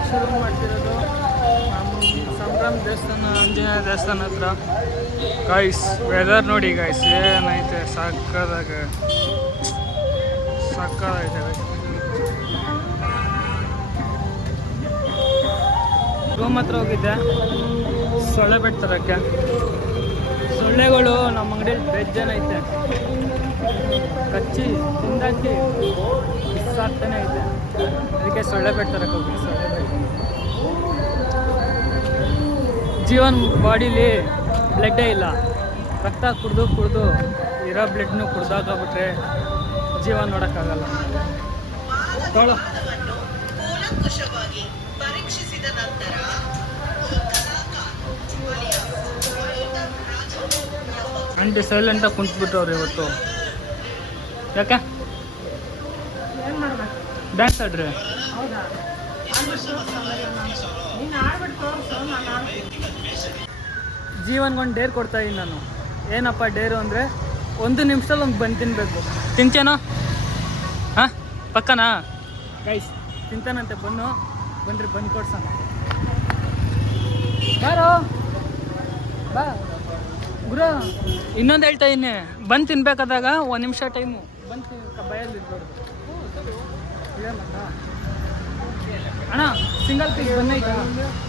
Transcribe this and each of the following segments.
Vlog ಶುರು ಮಾಡ್ತಿರೋದು ಸಂಭ್ರಮ ದೇವಸ್ಥಾನ, ಆಂಜನೇಯ ದೇವಸ್ಥಾನ ಹತ್ರ. ಗೈಸ್ ವೆದರ್ ನೋಡಿ ಗೈಸ್, ಏನೈತೆ ಸಕ್ಕದಾಗೈತೆ ಗೈಸ್. ರೂಮ್ ಹತ್ರ ಹೋಗಿದ್ದೆ ಸೊಳ್ಳೆ ಬೆಟ್ ತರಕ್ಕೆ. ಸೊಳ್ಳೆಗಳು ನಮ್ಮ ಅಂಗಡಿಯಲ್ಲಿ ಬೇಜಾನ್ ಐತೆ, ಕಚ್ಚಿ ತಿಂದಾಕಿ ಬಿಸಾಕ್ತಾನೆ ಐತೆ. ಅದಕ್ಕೆ ಸೊಳ್ಳೆ ಬೆಟ್ ತರಕ್ಕೆ ಹೋಗಿ. ಸೊಳ್ಳೆ ಬೆಟ್ ಜೀವನ್ ಬಾಡಿಲಿ ಬ್ಲಡ್ಡೇ ಇಲ್ಲ, ರಕ್ತ ಕುಡ್ದು ಇರೋ ಬ್ಲಡ್ನು ಕುಡ್ದಾಕ್ಬಿಟ್ರೆ ಜೀವನ್ ನೋಡೋಕ್ಕಾಗಲ್ಲ. ತೊಳೋ ಪರೀಕ್ಷಿಸಿದ ನಂತರ ಆಂಟಿ ಸೈಲೆಂಟಾಗಿ ಕುಂತ್ಬಿಟ್ಟವ್ರು ಇವತ್ತು. ಯಾಕೆ ಡ್ಯಾನ್ಸ್ ಆಡ್ರಿ? ಜೀವನ್ಗೊಂದು ಡೇರ್ ಕೊಡ್ತಾ ಇದ್ದೀನಿ ನಾನು. ಏನಪ್ಪ ಡೇರು ಅಂದರೆ 1 ನಿಮಿಷದಲ್ಲಿ ಒಂದು ಬನ್ ತಿನ್ನಬೇಕು. ತಿಂತೇನೋ? ಹಾಂ ಪಕ್ಕನಾ ಗೈಸ್? ತಿಂತಾನಂತೆ ಬನ್ನಿ ಬಂದು ಕೊಡ್ಸೋಣ. ಬಾರೋ ಬಾ ಗುರು. ಇನ್ನೊಂದು ಹೇಳ್ತಾ ಇದ್ದೀನಿ, ಬಂದು ತಿನ್ಬೇಕಾದಾಗ 1 ನಿಮಿಷ ಟೈಮು ಬಂದು ಬಯಲ್ಲಿ ಇರ್ಬಾರ್ದು. ಅಣ್ಣ ಸಿಂಗಲ್ ಪೀಸ್ ಬನ್ನ ಐತಾ?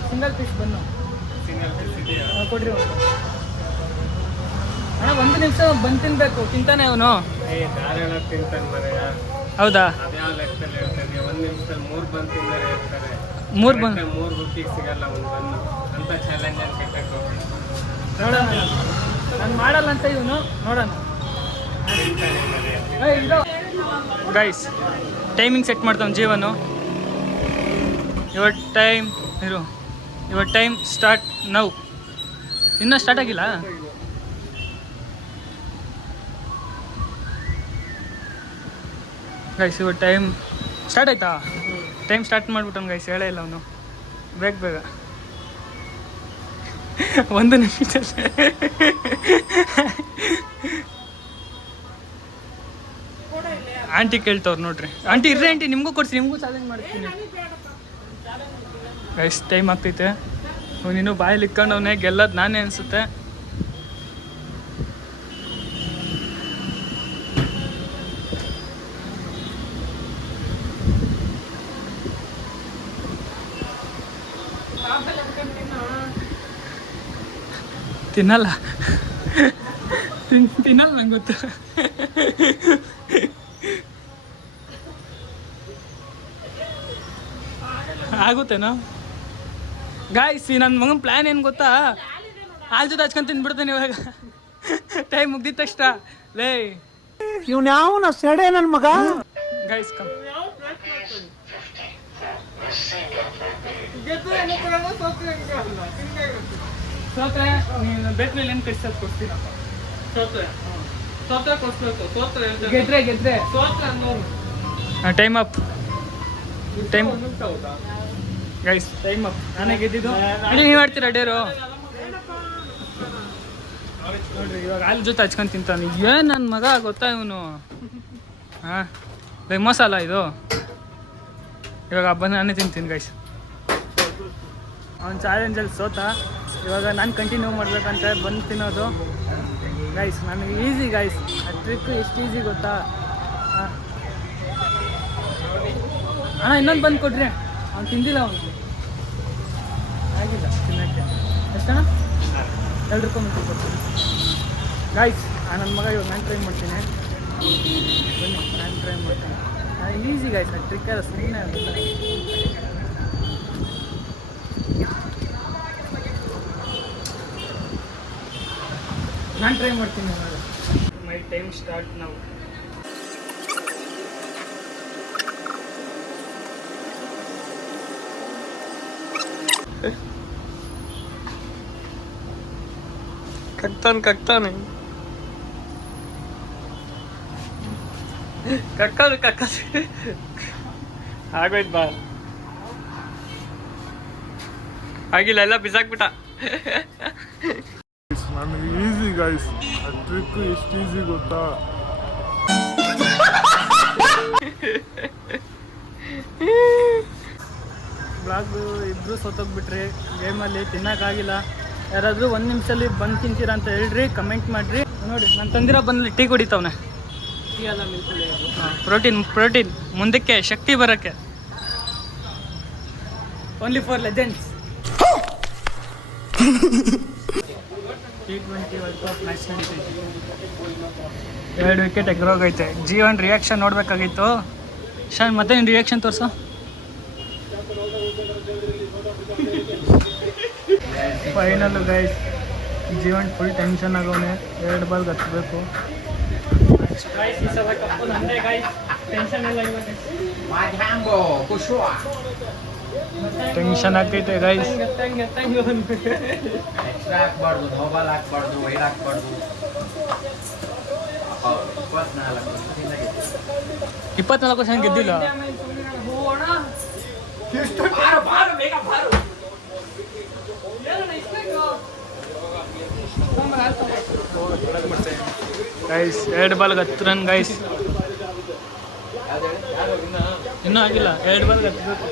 ಸಿಂಗಲ್ ಪೀಸ್ ಬನ್ನು ಕೊಡ್ರಿ ಅಣ್ಣ. 1 ನಿಮಿಷ ಬಂದು ತಿನ್ಬೇಕು. ತಿಂತಾನೆ ಅವನು? ಹೌದಾ? 3 ಬಂದು ನೋಡೋಣ. ನಾನು ಮಾಡಲ್ಲ ಅಂತ ಇವನು, ನೋಡೋಣ. ಗೈಸ್ ಟೈಮಿಂಗ್ ಸೆಟ್ ಮಾಡ್ತಾವ Jeevan. Your time start now. ಇನ್ನೂ ಸ್ಟಾರ್ಟ್ ಆಗಿಲ್ಲ ಗೈಸ್. ಯುವರ್ ಟೈಮ್ ಸ್ಟಾರ್ಟ್ ಆಯ್ತಾ? ಟೈಮ್ ಸ್ಟಾರ್ಟ್ ಮಾಡ್ಬಿಟ್ಟವ್ನು ಗೈಸ್, ಹೇಳೇ ಇಲ್ಲ ಅವನು. ಬೇಗ 1 ನಿಮಿಷ. ಆಂಟಿ ಕೇಳ್ತವ್ರು ನೋಡ್ರಿ. ಆಂಟಿ ಇರ್ರಿ ಆಂಟಿ, ನಿಮಗೂ ಕೊಡ್ಸಿ, ನಿಮಗೂ ಚಾಲೆಂಜ್ ಮಾಡ್ತೀನಿ ಗೈಸ್. ಟೈಮ್ ಆಗ್ತೈತೆ. ನೀನು ಬಾಯಲ್ಲಿ ಇಕ್ಕೊಂಡವನೇ, ಗೆಲ್ಲೋದು ನಾನೇ ಅನಿಸುತ್ತೆ. ತಿನ್ನಲ್ಲ ನಂಗೆ ಗೊತ್ತು. ಆಗುತ್ತೇನೋ ಗಾಯ್ಸ್? ನನ್ನ ಮಗನ ಪ್ಲ್ಯಾನ್ ಏನು ಗೊತ್ತಾ? ಹಾಲು ಜೊತೆ ಹಚ್ಕೊಂಡು ತಿಂದ್ಬಿಡ್ತೇನೆ ಇವಾಗ. ಟೈಮ್ ಮುಗ್ದಿದ ತಕ್ಷಣ ಲೇ ಇವ್ನು ಯಾವನ ಸೆಡೆ ನನ್ನ ಮಗ. Guys come. ಸೋತ್ರೆ ನೀನು ಬೇಕ್ರಿಲಿ ಏನು ಕಷ್ಟ ಕೊಡ್ತೀನಪ್ಪ. ಸೋತ್ರೆ ಕೊಡ್ಸ್ಬೇಕು. ಗೆದ್ರೆ time up. Time guys, time up. ನಾನೇ ಗೆದ್ದಿದ್ದು. ನೀವು ಆಡ್ತೀರಾ ಡೇರು? ನೋಡ್ರಿ ಇವಾಗ ಹಾಲು ಜೊತೆ ಹಚ್ಕೊಂಡು ತಿಂತಾನೆ. ಏನು ನನ್ನ ಮಗ ಗೊತ್ತಾ ಇವನು? ಹಾಂ ಮಸಾಲ ಇದು. ಇವಾಗ ಹಬ್ಬ ನಾನೇ ತಿಂತೀನಿ ಗೈಸ್. ಅವ್ನು ಚಾಲೆಂಜಲ್ಲಿ ಸೋತ. ಇವಾಗ ನಾನು ಕಂಟಿನ್ಯೂ ಮಾಡ್ಬೇಕಂತ ಬಂದು ತಿನ್ನೋದು ಗೈಸ್. ನನಗೆ ಈಸಿ ಗೈಸ್. ಆ ಟ್ರಿಕ್ ಎಷ್ಟು ಈಸಿ ಗೊತ್ತಾ? ಅಣ್ಣ ಇನ್ನೊಂದು ಬಂದು ಕೊಡ್ರಿ. ಅವ್ನು ತಿಂದಿಲ್ಲ, ಅವನು ಆಗಿಲ್ಲ ತಿನ್ನೋಕ್ಕೆ. ಎಷ್ಟಣ್ಣ? 2 ರೂಪಾಯಿ ಮುಟ್ಟು ಕೊಡ್ತೀನಿ ಗೈಸ್. ನನ್ನ ಮಗ ಇವಾಗ ನಾನು ಟ್ರೈ ಮಾಡ್ತೀನಿ. ಬನ್ನಿ ನಾನು ಟ್ರೈ ಮಾಡ್ತೀನಿ. Easy guys. ಆ ಟ್ರಿಕ್ ಎಲ್ಲ ಸುಮ್ಮನೆ ಆಗಿಲ್ಲ. ನಾನು ಟ್ರೈ ಮಾಡ್ತೀನಿ. ಮೈ ಟೈಮ್ ಸ್ಟಾರ್ಟ್ ನಾವು. ಕಕ್ತಾನೆ ಕಕ್ಕೋದು ಆಗೋಯ್ತು ಬಾ. ಆಗಿಲ್ಲ, ಎಲ್ಲ ಬಿಸಾಕ್ಬಿಟ್ಟ. ನನಗೆ ಈಸಿ ಗೈಸ್. ಆ ಟ್ರಿಕ್ ಎಷ್ಟು ಈಸಿ ಗೊತ್ತಾ? ಬ್ಲಾಗ್ ಇಬ್ಬರು ಸೋತೋಗ್ಬಿಟ್ರಿ ಗೇಮಲ್ಲಿ ತಿನ್ನೋಕ್ಕಾಗಿಲ್ಲ. ಯಾರಾದರೂ 1 ನಿಮಿಷದಲ್ಲಿ ಬಂದು ತಿಂತೀರಾ ಅಂತ ಹೇಳ್ರಿ, ಕಮೆಂಟ್ ಮಾಡಿರಿ. ನೋಡಿ ನಾನು ತಂದಿರೋ ಬಂದಲ್ಲಿ ಟೀ ಕುಡಿತಾವನೆ. ಟೀ ಎಲ್ಲ ಮಿಲ್ಕಲ್ಲಿ ಪ್ರೋಟೀನ್ ಮುಂದಕ್ಕೆ ಶಕ್ತಿ ಬರೋಕ್ಕೆ. Only for legends. T20 world cup match ನಡೀತೈತಿ. 2 ವಿಕೆಟ್ ಎಗ್ರೋಗೈತೆ. ಜೀವನ್ ರಿಯಾಕ್ಷನ್ ನೋಡಬೇಕಾಗಿತ್ತು. ಶಾನ್ ಮತ್ತೆ ನಿನ್ನ ರಿಯಾಕ್ಷನ್ ತೋರಿಸು. Final guys, Jeevan full tension ಆಗೋನೆ. 2 ಬಾಲ್ ಹತ್ತಬೇಕು. ಟೆನ್ಷನ್ ಆಗ್ತೈತೆ ಗೈಸ್. 24 ವರ್ಷ ಗೆದ್ದಿಲ್ಲ. ಗೈಸ್ 2 ಬಾಲ್ಗೆ 10 ರನ್ ಗೈಸ್. ಇನ್ನೂ ಆಗಿಲ್ಲ. 2 ಬಾಲ್ಗೆ ಹತ್ತಬೇಕು.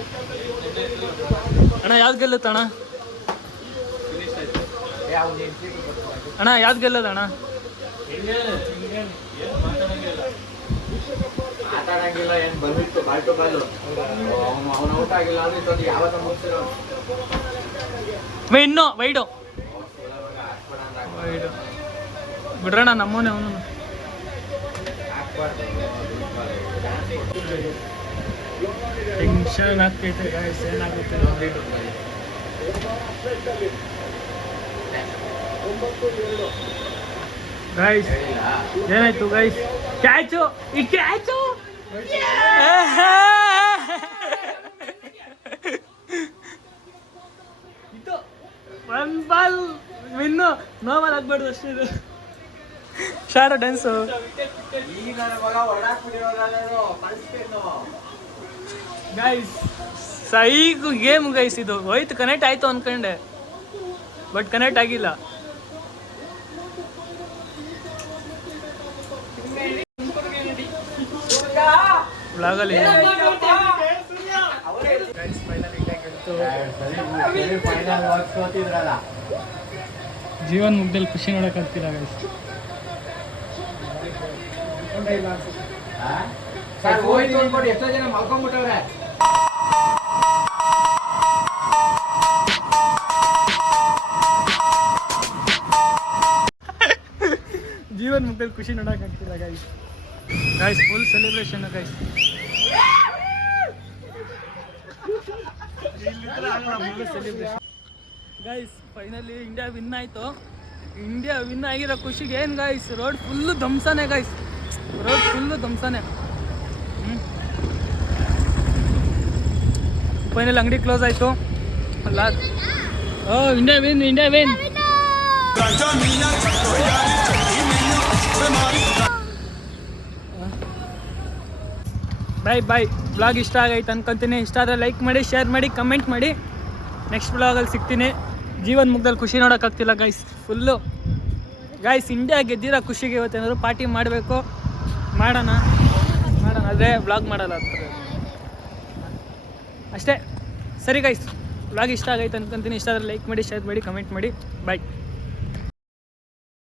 ಅಣ್ಣ ಯಾವ್ದು ಗೆಲ್ಲುತ್ತಣ್ಣ? ಅಣ್ಣ ಯಾವ್ದು ಗೆಲ್ಲದಣ್ಣ? ಇನ್ನೂ ವೈಡು ಬಿಡ್ರಣ್ಣ, ನಮ್ಮನೆ ಅವನು. ಟೆನ್ಷನ್ ಆಗ್ತೈತೆ ಗಾಯ್ಸ್, ಏನಾಗುತ್ತೆ ನೋಡಿ. ಗೈಸ್ ಏನಾಯ್ತು ಗೈಸ್? ಕ್ಯಾಚು, ಈ ಕ್ಯಾಚು ಇದು 1 ಬಾಲ್ ವಿನ್ನು. ನೋ ಬಾಲ್ ಆಗ್ಬಾರ್ದು ಅಷ್ಟೇ. ಇದು ಶಾರ ಡ್ಯಾನ್ಸು. ಗೈಸ್ ಸೈಗು ಗೇಮ್ ಗೈಸ್. ಇದು ಹೋಯ್ತು, ಕನೆಕ್ಟ್ ಆಯ್ತು ಅನ್ಕೊಂಡೆ, ಬಟ್ ಕನೆಕ್ಟ್ ಆಗಿಲ್ಲ. ಬ್ಲಾಗಲ್ಲಿ ಜೀವನ್ ಮುಗ್ದಲ್ಲಿ ಖುಷಿ ನೋಡೋಕ್ಕಾಗ್ತಿಲ್ಲ ಗೈಸ್. ಎಷ್ಟೋ ಜನ ಮಲ್ಕೊಂಡ್ಬಿಟ್ಟವ್ರೆ. ಜೀವನ್ ಮುಗ್ದಲ್ಲಿ ಖುಷಿ ನೋಡೋಕ್ಕಾಗ್ತಿಲ್ಲ guys. Guys full celebration guys. Guys finally India win ಆಯಿತು. ಇಂಡಿಯಾ ವಿನ್ ಆಗಿರೋ ಖುಷಿಗೆ ಏನು ಗೈಸ್, ರೋಡ್ ಫುಲ್ಲು ಧ್ವಂಸನೆ ಗೈಸ್. ರೋಡ್ ಫುಲ್ಲು ಧ್ವಂಸನೆ. ಫೈನಲ್ ಅಂಗಡಿ ಕ್ಲೋಸ್ ಆಯಿತು. ಅಲ್ಲ India win, India win. Bye bye. Blog ಇಷ್ಟ ಆಗೈತೆ ಅನ್ಕೊತೀನಿ. ಇಷ್ಟ ಆದರೆ ಲೈಕ್ ಮಾಡಿ, ಶೇರ್ ಮಾಡಿ, ಕಮೆಂಟ್ ಮಾಡಿ. ನೆಕ್ಸ್ಟ್ ಬ್ಲಾಗಲ್ಲಿ ಸಿಗ್ತೀನಿ. ಜೀವನ್ ಮುಗ್ದಲ್ಲಿ ಖುಷಿ ನೋಡೋಕ್ಕಾಗ್ತಿಲ್ಲ ಗೈಸ್ ಫುಲ್ಲು. ಗೈಸ್ ಇಂಡಿಯಾ ಗೆದ್ದಿರೋ ಖುಷಿಗೆ ಇವತ್ತೇನಾದ್ರು ಪಾರ್ಟಿ ಮಾಡಬೇಕು. ಮಾಡೋಣ ಅದೇ ಬ್ಲಾಗ್ ಮಾಡಲ್ಲ ಅಷ್ಟೇ. ಸರಿ ಗೈಸ್, ಬ್ಲಾಗ್ ಇಷ್ಟ ಆಗೈತೆ ಅನ್ಕೊತೀನಿ. ಇಷ್ಟ ಆದರೆ ಲೈಕ್ ಮಾಡಿ, ಶೇರ್ ಮಾಡಿ, ಕಮೆಂಟ್ ಮಾಡಿ. ಬಾಯ್.